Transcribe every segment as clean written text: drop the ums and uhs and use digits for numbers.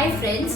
Hi friends,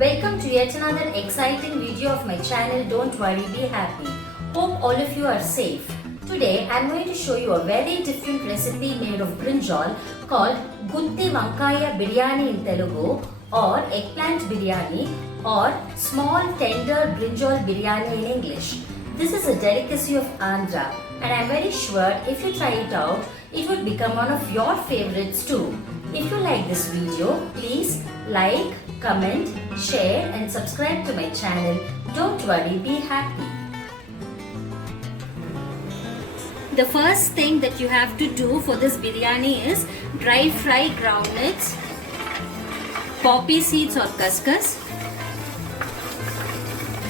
welcome to yet another exciting video of my channel Don't Worry Be Happy. Hope all of you are safe. Today I am going to show you a very different recipe made of brinjal called Gunti Vankaya Biryani in Telugu or eggplant biryani or small tender brinjal biryani in English. This is a delicacy of Andhra and I am very sure if you try it out, it would become one of your favorites too. If you like this video, please like, comment, share and subscribe to my channel. Don't worry, be happy. The first thing that you have to do for this biryani is dry fry groundnuts, poppy seeds or kaskas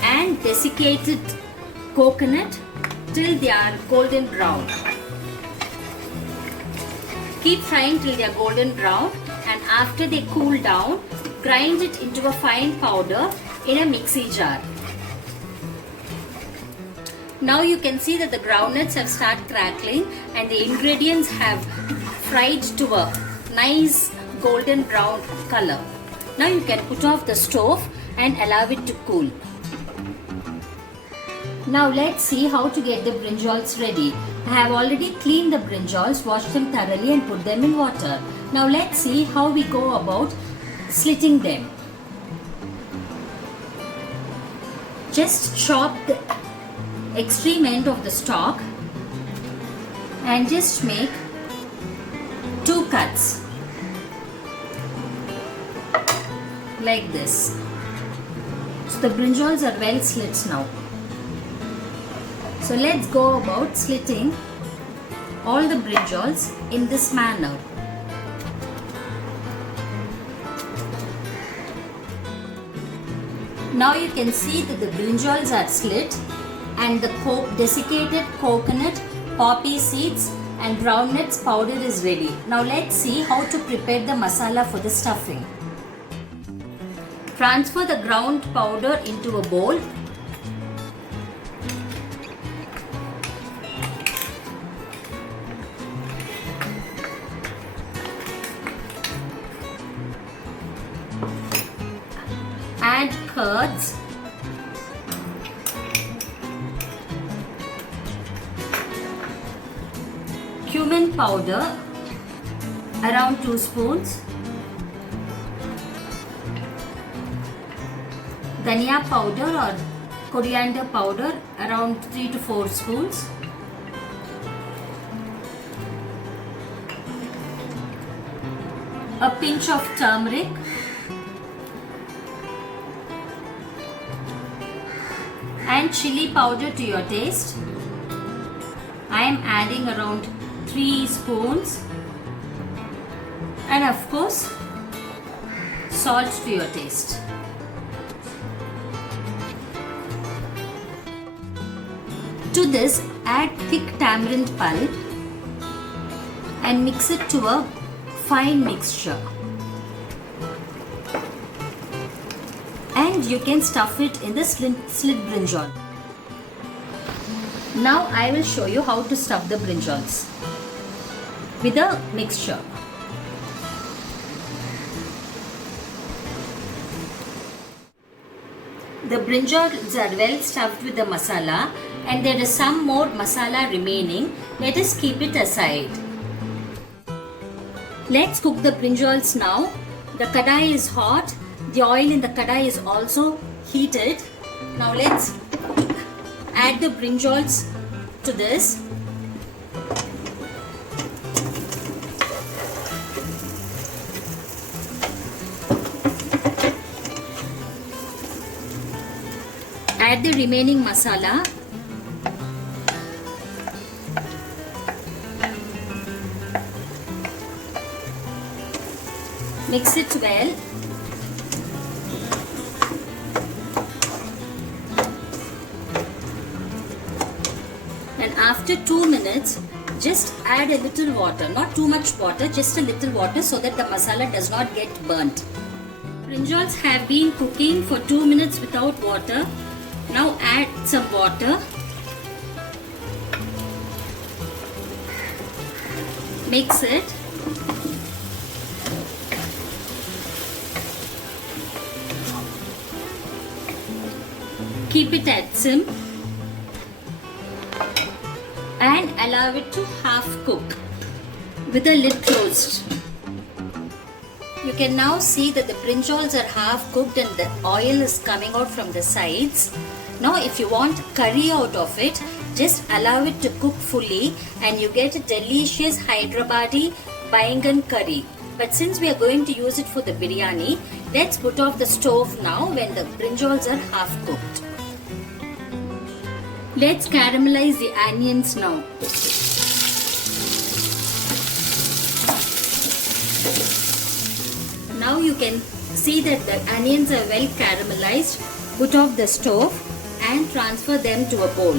and desiccated coconut till they are golden brown. Keep frying till they are golden brown and after they cool down, grind it into a fine powder in a mixie jar. Now you can see that the groundnuts have started crackling and the ingredients have fried to a nice golden brown color. Now you can put off the stove and allow it to cool. Now let's see how to get the brinjals ready. I have already cleaned the brinjals, washed them thoroughly and put them in water. Now let's see how we go about slitting them. Just chop the extreme end of the stalk and just make 2 cuts like this. So the brinjals are well slit now. So let's go about slitting all the brinjals in this manner. Now you can see that the brinjals are slit and the desiccated coconut, poppy seeds and groundnuts powder is ready. Now let's see how to prepare the masala for the stuffing. Transfer the ground powder into a bowl. Add curds, cumin powder around 2 spoons, dhania powder or coriander powder around 3 to 4 spoons, a pinch of turmeric, and chili powder to your taste. I am adding around 3 spoons and of course salt to your taste. To this add thick tamarind pulp and mix it to a fine mixture. And you can stuff it in the slit brinjal. Now I will show you how to stuff the brinjals with a mixture. The brinjals are well stuffed with the masala and there is some more masala remaining. Let us keep it aside. Let's cook the brinjals now. The kadai is hot. The oil in the kadai is also heated. Now let's add the brinjals to this. Add the remaining masala. Mix it well. And after 2 minutes, just add a little water, not too much water, just a little water so that the masala does not get burnt. Brinjals have been cooking for 2 minutes without water. Now add some water. Mix it. Keep it at sim and allow it to half cook with the lid closed. You can now see that the brinjals are half cooked and the oil is coming out from the sides. Now if you want curry out of it, just allow it to cook fully and you get a delicious Hyderabadi Baingan curry. But since we are going to use it for the biryani, let's put off the stove now when the brinjals are half cooked. Let's caramelize the onions now. Now you can see that the onions are well caramelized. Put off the stove and transfer them to a bowl.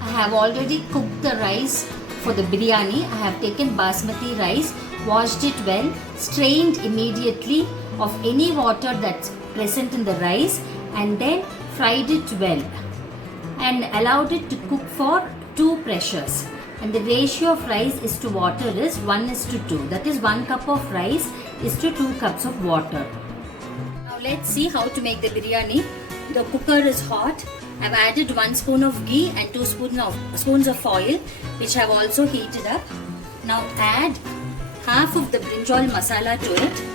I have already cooked the rice for the biryani. I have taken basmati rice, washed it well, strained immediately of any water that's present in the rice, and then fried it well and allowed it to cook for 2 pressures. And the ratio of rice is to water is 1:2. That is 1 cup of rice is to 2 cups of water. Now let's see how to make the biryani. The cooker is hot. I've added 1 spoon of ghee and 2 spoons of oil, which have also heated up. Now add half of the brinjal masala to it.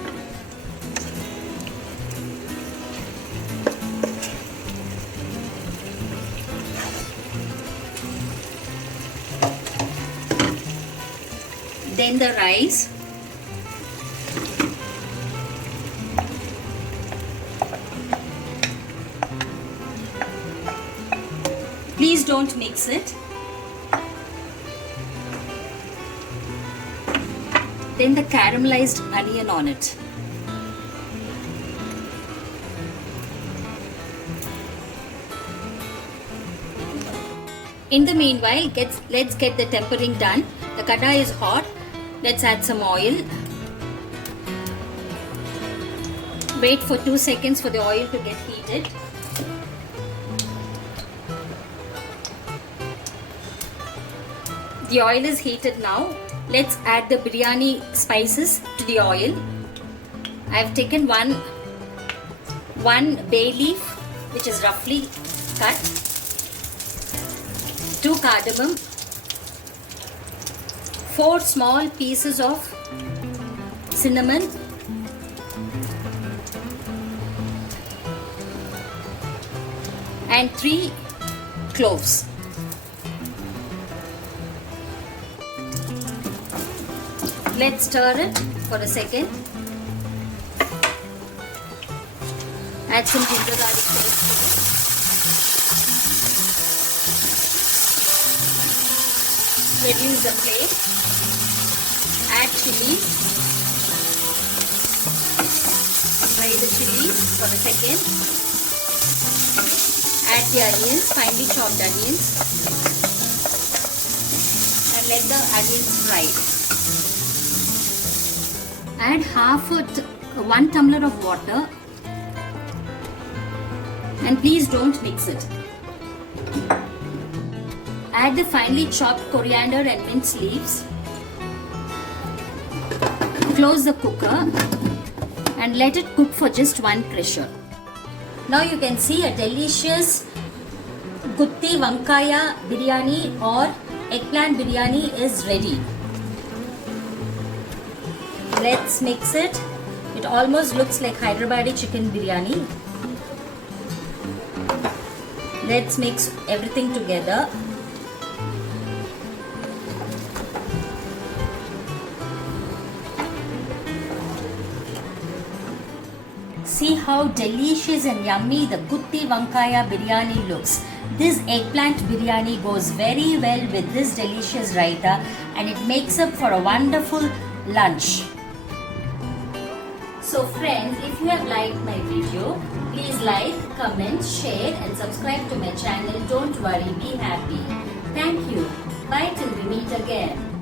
Then the rice. Please don't mix it. Then the caramelized onion on it. In the meanwhile, let's get the tempering done. The kadai is hot. Let's add some oil. Wait for 2 seconds for the oil to get heated. The oil is heated now. Let's add the biryani spices to the oil. I have taken one bay leaf, which is roughly cut, 2 cardamom, 4 small pieces of cinnamon, and 3 cloves. Let's stir it for a second. Add some ginger garlic paste to it. Reduce the flame. Add chili. Fry the chili for a second. Add the onions, finely chopped onions, and let the onions fry. Add 1 tumbler of water, and please don't mix it. Add the finely chopped coriander and mint leaves. Close the cooker and let it cook for just 1 pressure. Now you can see a delicious gutti vankaya biryani or eggplant biryani is ready. Let's mix it. It almost looks like Hyderabadi chicken biryani. Let's mix everything together. See how delicious and yummy the gutti vankaya biryani looks. This eggplant biryani goes very well with this delicious raita, and it makes up for a wonderful lunch. So friends, if you have liked my video, please like, comment, share and subscribe to my channel. Don't worry, be happy. Thank you. Bye till we meet again.